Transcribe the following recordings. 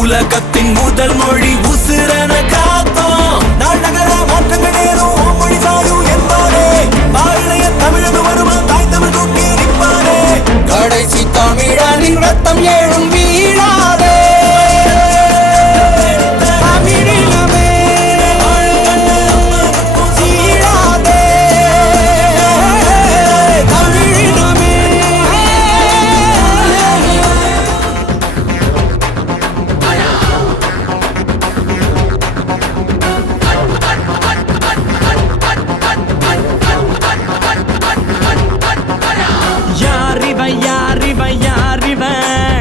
உலகத்தின் முதல் மொழி உசிரன காத்தோம். நாள் நகர மாற்றங்கள் ஏதும் மொழி சாயும் என்பாரே. பாரணைய தமிழது வருமா தாய் தமிழ் தூக்கி நிற்பாரே. கடைசி தமிழனின் ரத்தம் ஏழும் வீழாதே.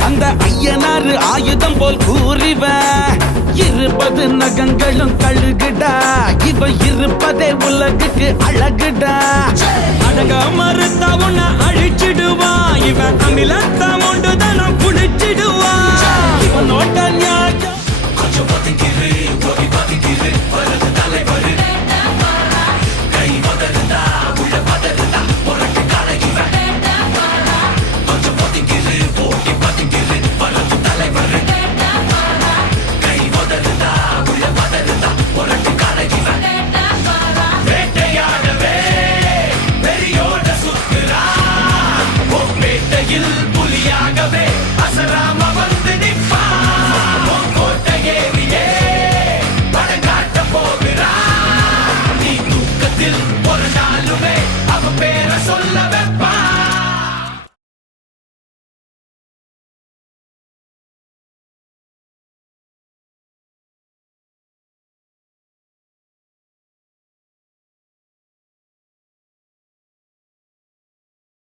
அந்த ஐயனாறு ஆயுதம் போல் கூறிவ இருப்பது நகங்களும் கழுகுடா. இவ இருப்பதே உலகுக்கு அழகுடா. அடங்க மறுத்த உன்னை அழிச்சிடுவா. இவன் அமிலத்தம் உண்டுதான்